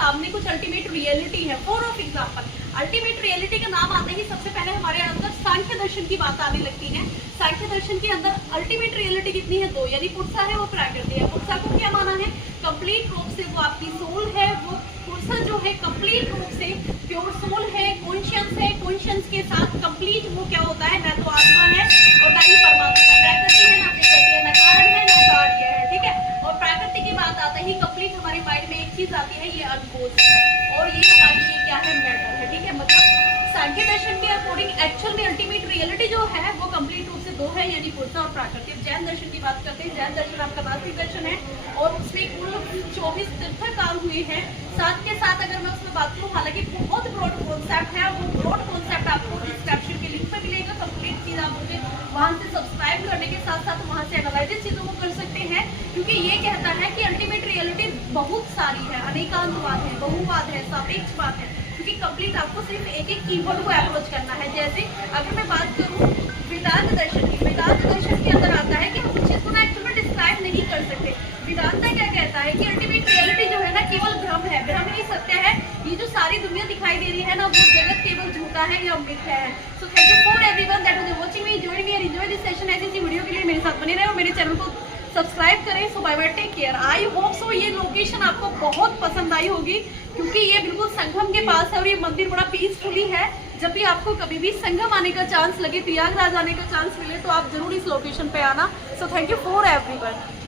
सामने कुछ ultimate reality है। For of example, ultimate reality का नाम आते ही सबसे पहले हमारे अंदर सांख्य दर्शन की बात आने लगती है। सांख्य दर्शन के अंदर अल्टीमेट रियलिटी कितनी है? दो, यानी पुरुषा है वो प्रकृति है। पुरुषा को क्या माना है? कंप्लीट रूप से वो आपकी सोल है। वो पुरुषा जो है कंप्लीट रूप से प्योर सोल है, कॉन्शियस है। कॉन्शियस के साथ कंप्लीट वो क्या होता है? न तो आत्मा है और न ही परमात्मा है। प्रकृति है ना प्रकृति है, न कारण है न कार्य है, ठीक है। और प्रकृति की बात आते ही कंप्लीट हमारे माइंड में एक चीज आती है, ये अनकोश है और ये हमारे लिए क्या है? मैटर है, ठीक है। मतलब सांख्य दर्शन के अकॉर्डिंग एक्चुअल में अल्टीमेट रियलिटी जो है वो कंप्लीट रूप से दो है, यानी पुरुषा और प्राकृतिक। जैन दर्शन की बात करते हैं, जैन दर्शन आपका वास्तविक दर्शन है और उसमें कुल 24 तीर्थंकर हुए हैं। साथ के साथ अगर मैं उसमें बात करूँ, हालांकि बहुत ब्रॉड कॉन्सेप्ट है, वो ब्रॉड कॉन्सेप्ट आपको डिस्क्रिप्शन के लिंक पे मिलेगा। कंप्लीट चीज आप मुझे वहां से सब्सक्राइब करने के साथ साथ वहां से एनालाइसिस चीजों को कर सकते हैं, क्योंकि ये कहता है कि अल्टीमेट रियलिटी बहुत सारी है, अनेकांतवाद है, बहुवाद है, सापेक्षवाद है, क्योंकि कंप्लीट आपको सिर्फ एक एक कीवर्ड को अप्रोच करना है। जैसे अगर मैं बात करूँ वेदांत दर्शन की, वेदांत दर्शन के अंदर आता है कि हम उस चीज को ना एक्चुअल में डिस्क्राइब नहीं कर सकते। वेदांत क्या कहता है कि अल्टीमेट रियलिटी जो है ना केवल भ्रम है, भ्रम ही सत्य है। ये जो सारी दुनिया दिखाई दे रही है ना, वो जगत केवल झूठा है या मिथ्या है। So thank you for everyone that was watching me, join me और एंजॉय दिस सेशन। ऐसी वीडियो के लिए मेरे साथ बने रहे और मेरे चैनल को सब्सक्राइब करें। So bye bye, take care. I hope so ये लोकेशन आपको बहुत पसंद आई होगी, क्योंकि ये बिल्कुल संगम के पास है और ये मंदिर बड़ा पीसफुली है। जब भी आपको कभी भी संगम आने का चांस लगे, प्रयागराज आने का चांस मिले, तो आप जरूर इस लोकेशन पे आना। So thank you for everyone.